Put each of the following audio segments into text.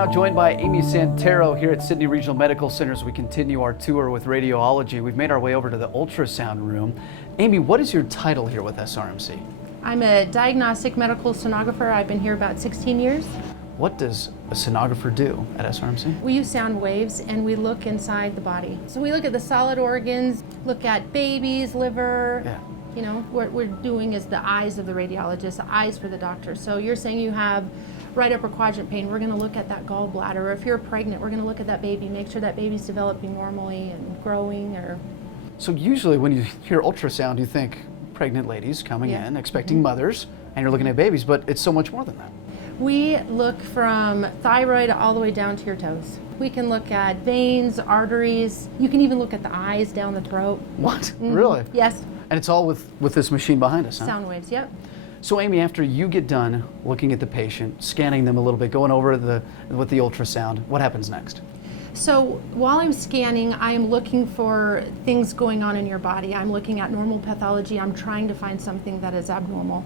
now joined by Amy Santero here at Sidney Regional Medical Center as we continue our tour with radiology. We've made our way over to the ultrasound room. Amy, what is your title here with SRMC? I'm a diagnostic medical sonographer. I've been here about 16 years. What does a sonographer do at SRMC? We use sound waves and we look inside the body. So we look at the solid organs, look at babies, liver. Yeah. You know, what we're doing is the eyes of the radiologist, the eyes for the doctor. So you're saying you have right upper quadrant pain, we're going to look at that gallbladder. Or if you're pregnant, we're going to look at that baby, make sure that baby's developing normally and growing. So usually when you hear ultrasound, you think pregnant ladies coming in, expecting mothers, and you're looking at babies, but it's so much more than that. We look from thyroid all the way down to your toes. We can look at veins, arteries. You can even look at the eyes down the throat. What? Really? Yes. And it's all with this machine behind us, huh? Sound waves, yep. So Amy, after you get done looking at the patient, scanning them a little bit, going over with the ultrasound, what happens next? So while I'm scanning, I am looking for things going on in your body. I'm looking at normal pathology. I'm trying to find something that is abnormal.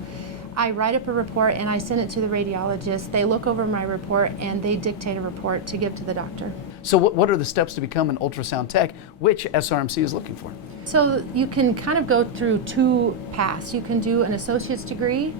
I write up a report and I send it to the radiologist. They look over my report and they dictate a report to give to the doctor. So what are the steps to become an ultrasound tech, which SRMC is looking for? So you can kind of go through two paths. You can do an associate's degree,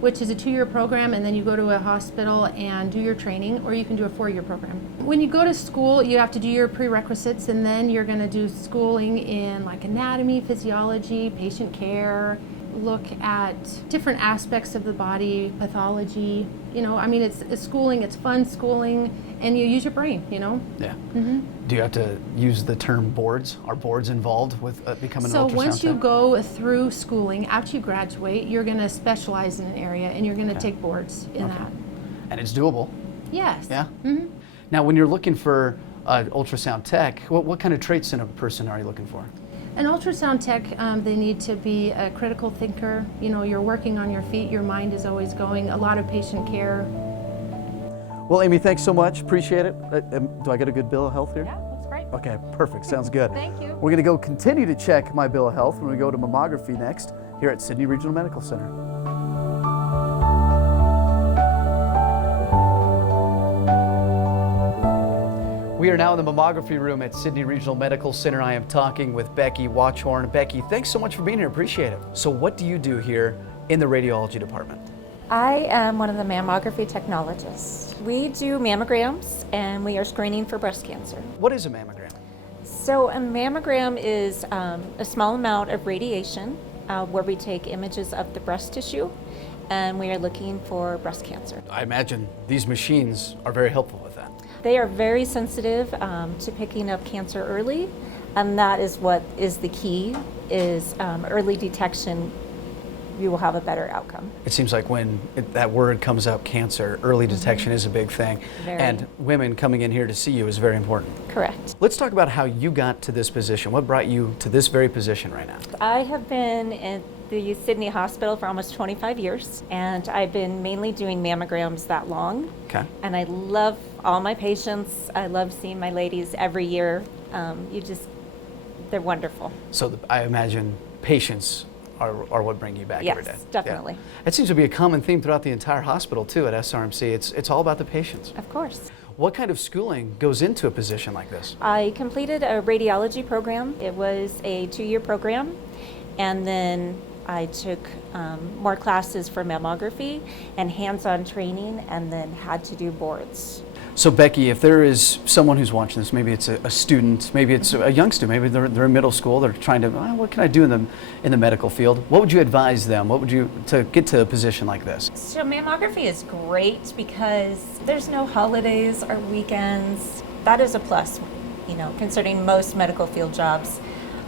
which is a 2-year program, and then you go to a hospital and do your training, or you can do a 4-year program. When you go to school, you have to do your prerequisites, and then you're going to do schooling in like anatomy, physiology, patient care, look at different aspects of the body, pathology. You know, I mean, it's schooling, it's fun schooling, and you use your brain, you know? Yeah. Do you have to use the term boards? Are boards involved with becoming an ultrasound So once you tech? go through schooling, after you graduate, you're going to specialize in an area, and you're going to take boards in that. And it's doable? Yes. Yeah? Now, when you're looking for ultrasound tech, what kind of traits in a person are you looking for? An ultrasound tech, they need to be a critical thinker. You know, you're working on your feet, your mind is always going, a lot of patient care. Well, Amy, thanks so much. Appreciate it. Do I get a good bill of health here? Yeah, that's great. Okay, perfect. Sounds good. Thank you. We're going to go continue to check my bill of health when we go to mammography next here at Sidney Regional Medical Center. We are now in the mammography room at Sidney Regional Medical Center. I am talking with Becky Watchorn. Becky, thanks so much for being here. Appreciate it. So what do you do here in the radiology department? I am one of the mammography technologists. We do mammograms and we are screening for breast cancer. What is a mammogram? So a mammogram is a small amount of radiation where we take images of the breast tissue and we are looking for breast cancer. I imagine these machines are very helpful with that. They are very sensitive to picking up cancer early, and that is what is the key, is early detection. You will have a better outcome. It seems like when that word comes up, cancer, early detection is a big thing. And women coming in here to see you is very important. Correct. Let's talk about how you got to this position. What brought you to this very position right now? I have been in the Sydney Hospital for almost 25 years, and I've been mainly doing mammograms that long. Okay. And I love all my patients. I love seeing my ladies every year. They're wonderful. So I imagine patients are what bring you back every day. Yes, definitely. Yeah. It seems to be a common theme throughout the entire hospital too at SRMC. It's all about the patients. Of course. What kind of schooling goes into a position like this? I completed a radiology program. It was a 2-year program, and then I took more classes for mammography and hands-on training, and then had to do boards. So Becky, if there is someone who's watching this, maybe it's a student, maybe it's a young student, maybe they're in middle school, they're trying to, what can I do in the medical field? What would you advise them? What would you, to get to a position like this? So mammography is great because there's no holidays or weekends. That is a plus, you know, considering most medical field jobs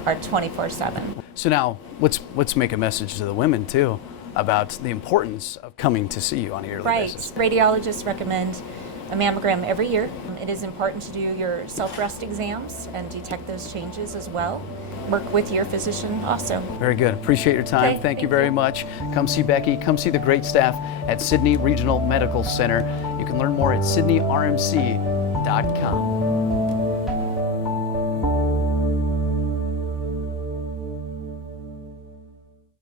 are 24/7. So now let's make a message to the women too about the importance of coming to see you on a yearly basis. Radiologists recommend a mammogram every year. It is important to do your self-breast exams and detect those changes as well. Work with your physician also. Very good. Appreciate your time. Okay, thank you very much. Come see Becky. Come see the great staff at Sidney Regional Medical Center. You can learn more at sydneyrmc.com.